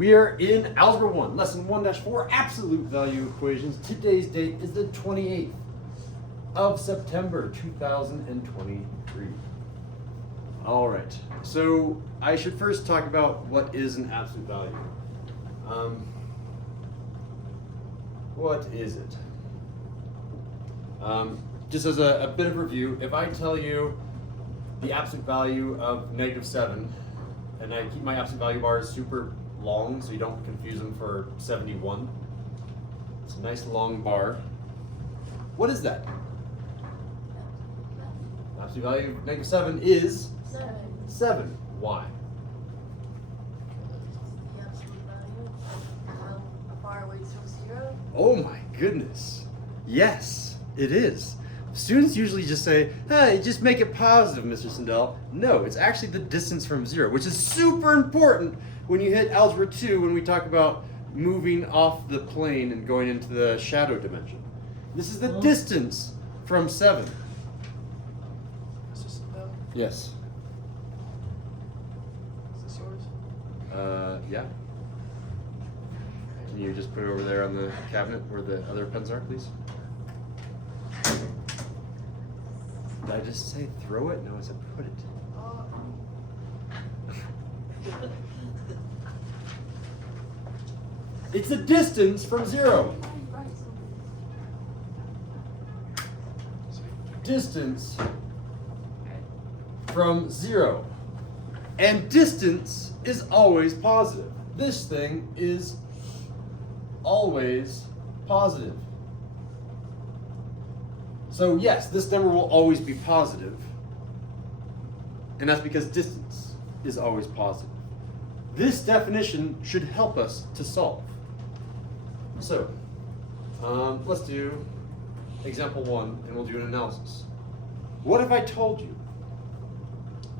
We are in Algebra 1, Lesson 1-4, Absolute Value Equations. Today's date is the 28th of September, 2023. All right, so I should first talk about what is an absolute value. What is it? Just as a bit of review, if I tell you the absolute value of -7, and I keep my absolute value bars super long so you don't confuse them for 71. It's a nice long bar. What is that? Absolute value of -7 is 7. Why? The absolute value of how far away it's from 0. Oh my goodness. Yes, it is. Students usually just say, hey, just make it positive, Mr. Sindel. No, it's actually the distance from 0, which is super important when you hit Algebra 2 when we talk about moving off the plane and going into the shadow dimension. This is the distance from 7. Mr. Sindel, Yes. is this yours? Yeah. Can you just put it over there on the cabinet where the other pens are, please? Did I just say throw it? No, I said put it. It's the distance from 0. Distance from 0. And distance is always positive. This thing is always positive. So yes, this number will always be positive. And that's because distance is always positive. This definition should help us to solve. So, let's do example 1 and we'll do an analysis. What if I told you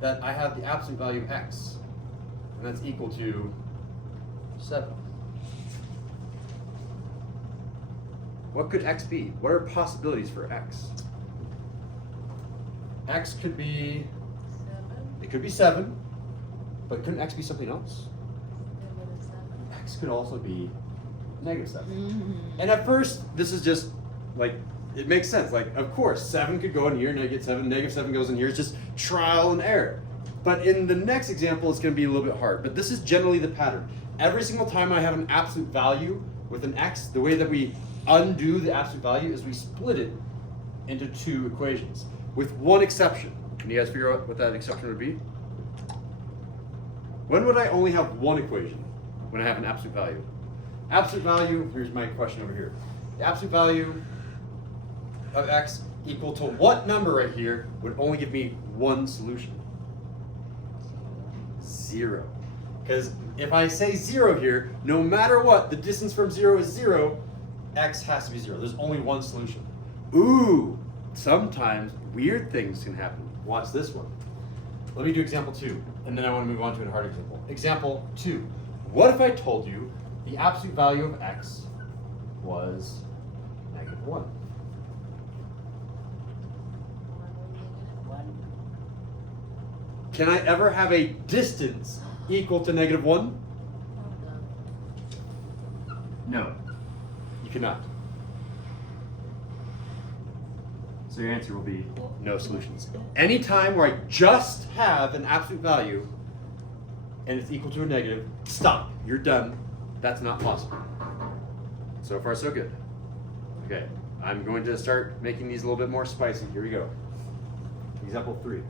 that I have the absolute value of x, and that's equal to 7? What could x be? What are possibilities for x? X could be, 7. it could be 7, but couldn't x be something else? -7. X could also be -7. And at first, this is just like, it makes sense. Like, of course, 7 could go in here, -7, -7 goes in here. It's just trial and error. But in the next example, it's going to be a little bit hard. But this is generally the pattern. Every single time I have an absolute value with an x, the way that we undo the absolute value is we split it into 2 equations, with one exception. Can you guys figure out what that exception would be? When would I only have one equation? When I have an absolute value. Absolute value, here's my question over here. The absolute value of x equal to what number right here would only give me one solution? 0. Because if I say 0 here, no matter what, the distance from 0 is 0, x has to be 0. There's only one solution. Ooh, sometimes weird things can happen. Watch this one. Let me do example 2, and then I want to move on to a hard example. Example 2. What if I told you the absolute value of x was -1? Can I ever have a distance equal to -1? No, you cannot. So your answer will be no solutions. Anytime where I just have an absolute value and it's equal to a negative, stop, you're done. That's not possible. So far, so good. Okay, I'm going to start making these a little bit more spicy. Here we go. Example 3.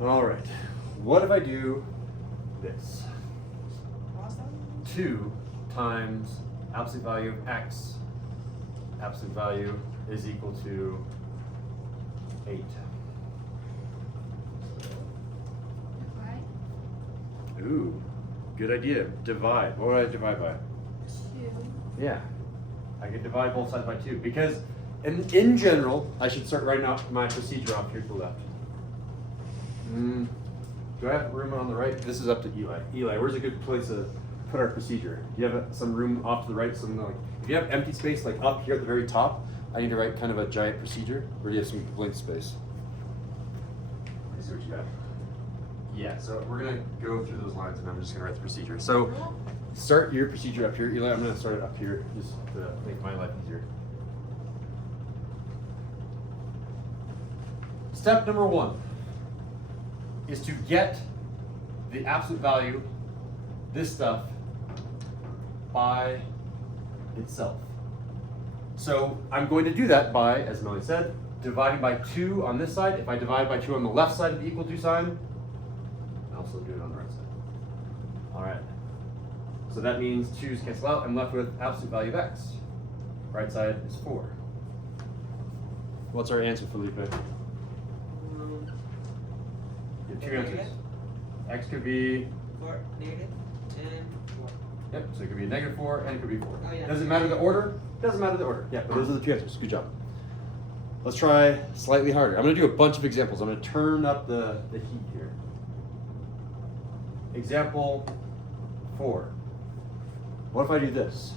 All right, what if I do this? 2 times absolute value of x, absolute value is equal to 8. Ooh, good idea. Divide. What would I divide by? 2. Yeah, I could divide both sides by 2 because in general, I should start writing out my procedure off here to the left. Do I have room on the right? This is up to Eli. Eli, where's a good place to put our procedure? Do you have some room off to the right? Something like, if you have empty space like up here at the very top, I need to write kind of a giant procedure, or do you have some blank space? Is see what you got. Yeah, so we're gonna go through those lines and I'm just gonna write the procedure. So start your procedure up here. Eli, I'm gonna start it up here just to make my life easier. Step number 1 is to get the absolute value, this stuff, by itself. So I'm going to do that by, as Melanie said, dividing by 2 on this side. If I divide by 2 on the left side of the equal to sign, I also do it on the right side. All right. So that means 2's cancel out. I'm left with absolute value of x. Right side is 4. What's our answer, Felipe? You have 2 answers. X could be 4, negative, and 4. Yep, so it could be a -4 and it could be 4. Oh, yeah. Does it matter the order? Doesn't matter the order. Yeah, but those are the 2 answers. Good job. Let's try slightly harder. I'm going to do a bunch of examples. I'm going to turn up the heat here. Example 4. What if I do this?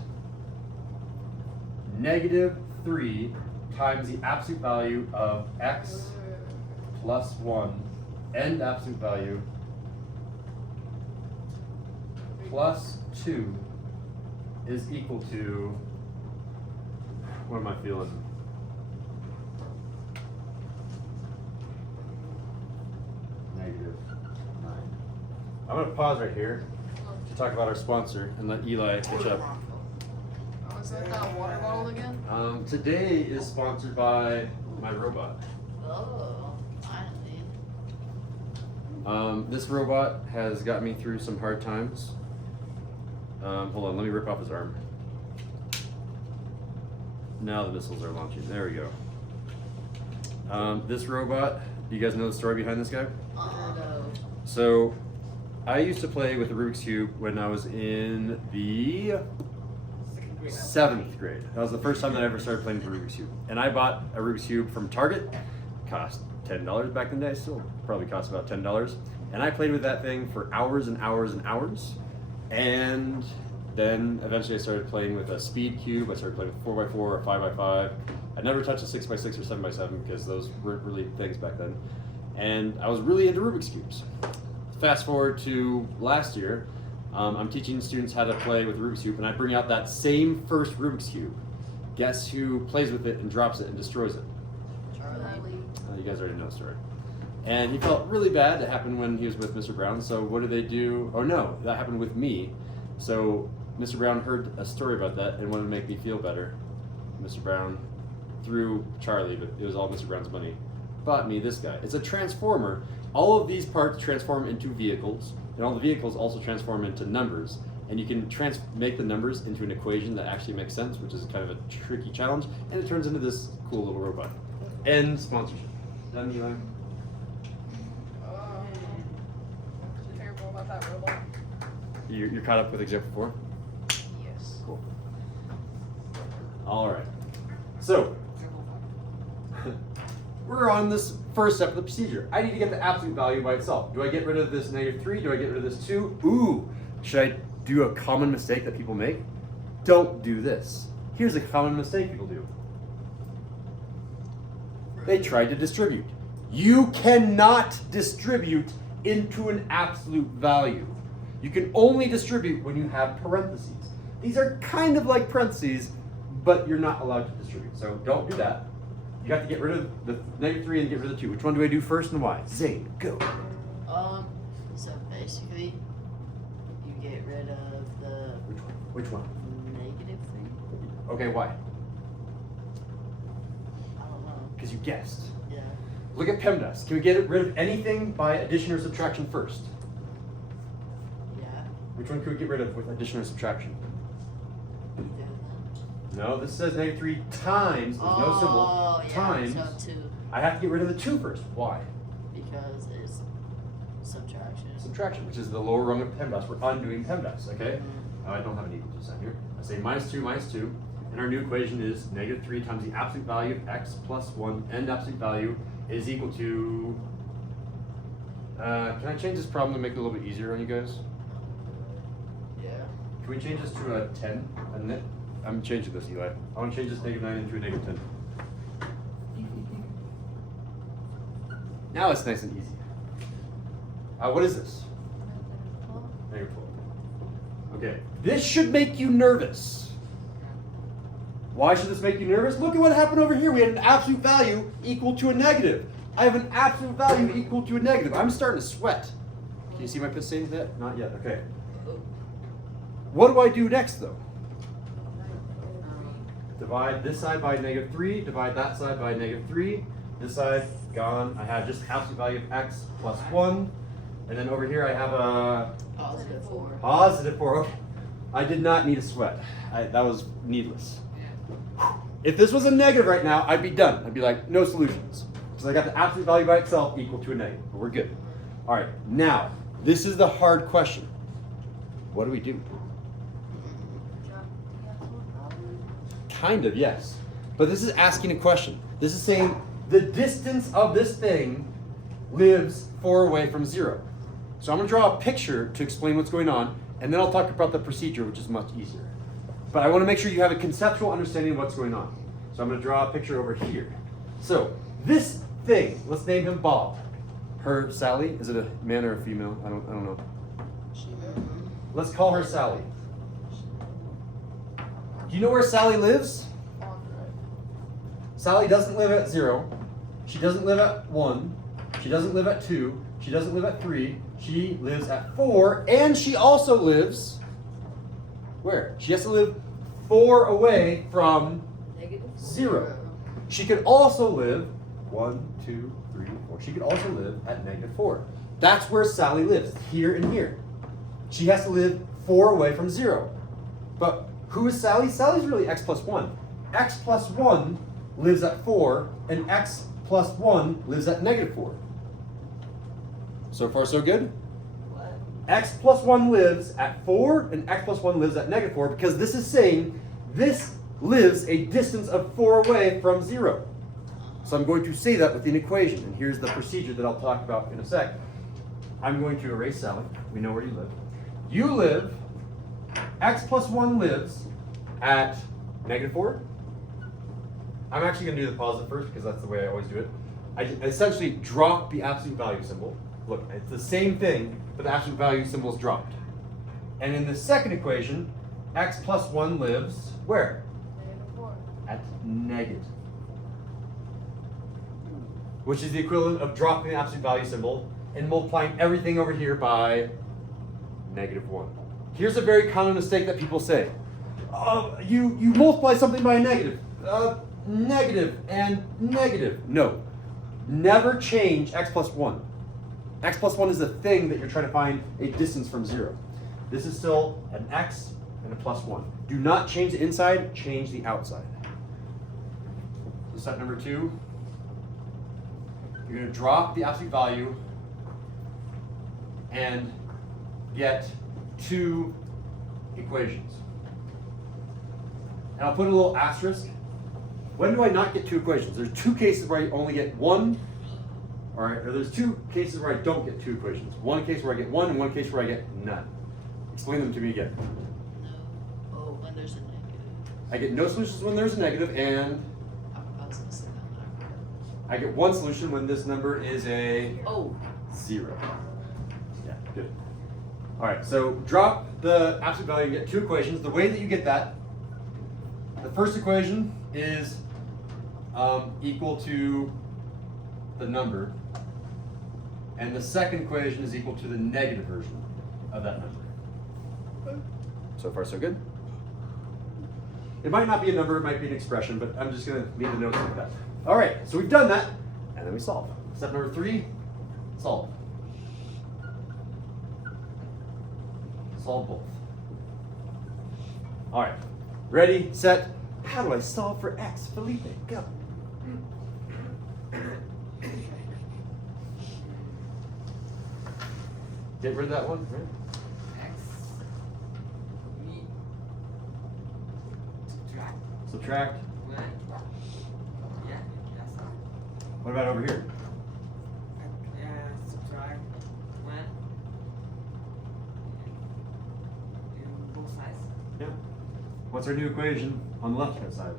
-3 times the absolute value of x plus 1 and absolute value plus 2 is equal to, what am I feeling? -9. I'm going to pause right here to talk about our sponsor and let Eli catch up. Oh, is that water bottle again? Today is sponsored by my robot. Oh, finally. This robot has got me through some hard times. Hold on, let me rip off his arm. Now the missiles are launching. There we go. This robot, do you guys know the story behind this guy? No. So, I used to play with the Rubik's Cube when I was in the 7th grade. That was the first time that I ever started playing with the Rubik's Cube. And I bought a Rubik's Cube from Target. Cost $10 back in the day, still probably costs about $10. And I played with that thing for hours and hours and hours. And then eventually I started playing with a speed cube. I started playing with 4x4 or 5x5. I never touched a 6x6 or 7x7 because those weren't really things back then. And I was really into Rubik's Cubes. Fast forward to last year, I'm teaching students how to play with Rubik's Cube, and I bring out that same first Rubik's Cube. Guess who plays with it and drops it and destroys it? Charlie. You guys already know the story. And he felt really bad. It happened when he was with Mr. Brown. So what did they do? Oh no, that happened with me. So Mr. Brown heard a story about that and wanted to make me feel better. Mr. Brown, through Charlie, but it was all Mr. Brown's money, bought me this guy. It's a transformer. All of these parts transform into vehicles, and all the vehicles also transform into numbers. And you can make the numbers into an equation that actually makes sense, which is kind of a tricky challenge, and it turns into this cool little robot. End sponsorship. Done, Eli? Terrible about that robot. You're caught up with example 4? Yes. Cool. All right. So, we're on this first step of the procedure. I need to get the absolute value by itself. Do I get rid of this -3? Do I get rid of this 2? Ooh, should I do a common mistake that people make? Don't do this. Here's a common mistake people do. They tried to distribute. You cannot distribute into an absolute value. You can only distribute when you have parentheses. These are kind of like parentheses, but you're not allowed to distribute. So don't do that. You have to get rid of the -3 and get rid of the 2. Which one do I do first and why? Zane, go. So basically, you get rid of the Which one? -3. Okay, why? I don't know. Because you guessed. Yeah. Look at PEMDAS. Can we get rid of anything by addition or subtraction first? Yeah. Which one could we get rid of with addition or subtraction? Do that. No, this says -3 times, there's no symbol, Oh, yeah. times. So 2, I have to get rid of the 2 first. Why? because it's subtraction. Subtraction, which is the lower rung of PEMDAS. We're undoing PEMDAS, okay? I don't have an equal to sign here. I say -2, and our new equation is -3 times the absolute value of x plus 1 and absolute value is equal to, can I change this problem to make it a little bit easier on you guys? Yeah. Can we change this to a 10? I'm changing this, Eli. I want to change this -9 into a -10. Now it's nice and easy. What is this? Negative 12. -12. Okay. This should make you nervous. Why should this make you nervous? Look at what happened over here. We had an absolute value equal to a negative. I have an absolute value equal to a negative. I'm starting to sweat. Can you see my fist saying that? Not yet. Okay. What do I do next, though? Divide this side by -3. Divide that side by -3. This side, gone. I have just absolute value of x plus 1. And then over here I have a Positive 4. positive 4. Okay. I did not need a sweat. That was needless. If this was a negative right now, I'd be done. I'd be like, no solutions. So I got the absolute value by itself equal to a negative. But we're good. All right. Now, this is the hard question. What do we do? Drop the absolute value. Kind of, yes. But this is asking a question. This is saying the distance of this thing lives 4 away from 0. So I'm going to draw a picture to explain what's going on, and then I'll talk about the procedure, which is much easier. But I want to make sure you have a conceptual understanding of what's going on. So I'm going to draw a picture over here. So this thing, let's name him Bob. Her, Sally, is it a man or a female? I don't know. Let's call her Sally. Do you know where Sally lives? Sally doesn't live at 0. She doesn't live at 1. She doesn't live at 2. She doesn't live at 3. She lives at 4. And she also lives where? She has to live 4 away from Negative 0. She could also live 1, 2, 3, 4. She could also live at -4. That's where Sally lives, here and here. She has to live 4 away from 0. But who is Sally? Sally's really x plus 1. X plus 1 lives at 4, and x plus 1 lives at -4. So far, so good? What? X plus 1 lives at 4, and x plus 1 lives at -4, because this is saying this lives a distance of 4 away from 0. So I'm going to say that with an equation, and here's the procedure that I'll talk about in a sec. I'm going to erase Sally. We know where you live. You live, x plus 1 lives at -4. I'm actually going to do the positive first because that's the way I always do it. I essentially drop the absolute value symbol. Look, it's the same thing, but the absolute value symbol is dropped. And in the second equation, x plus 1 lives where? Negative 4. At negative. Which is the equivalent of dropping the absolute value symbol and multiplying everything over here by -1. Here's a very common mistake that people say. You multiply something by a negative. Negative and negative. No. Never change x plus 1. X plus 1 is the thing that you're trying to find a distance from 0. This is still an x and a plus 1. Do not change the inside, change the outside. So step number 2, you're going to drop the absolute value and get 2 equations. And I'll put a little asterisk. When do I not get 2 equations? There's 2 cases where I only get 1. All right, or there's 2 cases where I don't get 2 equations. One case where I get 1 and one case where I get none. Explain them to me again. No. Oh, when there's a negative. I get no solutions when there's a negative, and I was gonna say that, but I forgot. I get 1 solution when this number is a Oh, 0. Yeah, good. All right, so drop the absolute value and get 2 equations. The way that you get that, the first equation is equal to the number, and the second equation is equal to the negative version of that number. So far, so good? It might not be a number, it might be an expression, but I'm just going to leave the notes like that. All right, so we've done that, and then we solve. Step number 3, solve. Solve both. All right, ready, set. How do I solve for x? Felipe, go. Get rid of that one, right? X. We subtract Subtract. 1. Yeah, that's all. What about over here? Subtract 1. In both sides. Yeah. What's our new equation on the left-hand side?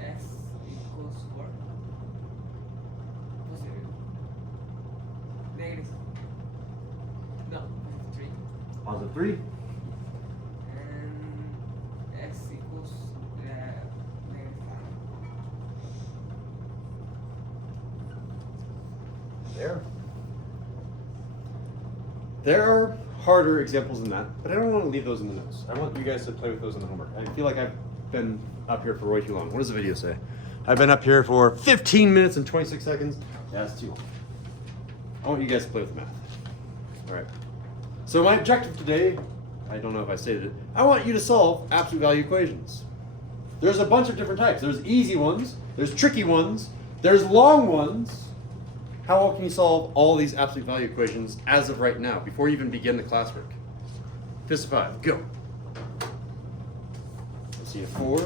X equals 4. Positive. Negative. Positive 3. And x equals -5. There. There are harder examples than that, but I don't want to leave those in the notes. I want you guys to play with those in the homework. I feel like I've been up here for way too long. What does the video say? I've been up here for 15 minutes and 26 seconds. Yeah, that's too long. I want you guys to play with the math. All right. So my objective today, I don't know if I stated it, I want you to solve absolute value equations. There's a bunch of different types. There's easy ones, there's tricky ones, there's long ones. How well can you solve all these absolute value equations as of right now, before you even begin the classwork? Fist of 5, go. Let's see, a 4,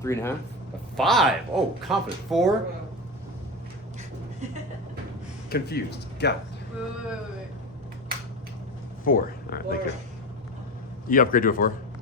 3.5, a 5. Oh, confident. 4, confused. Got it. Wait. 4. All right, thank you. You upgrade to a 4.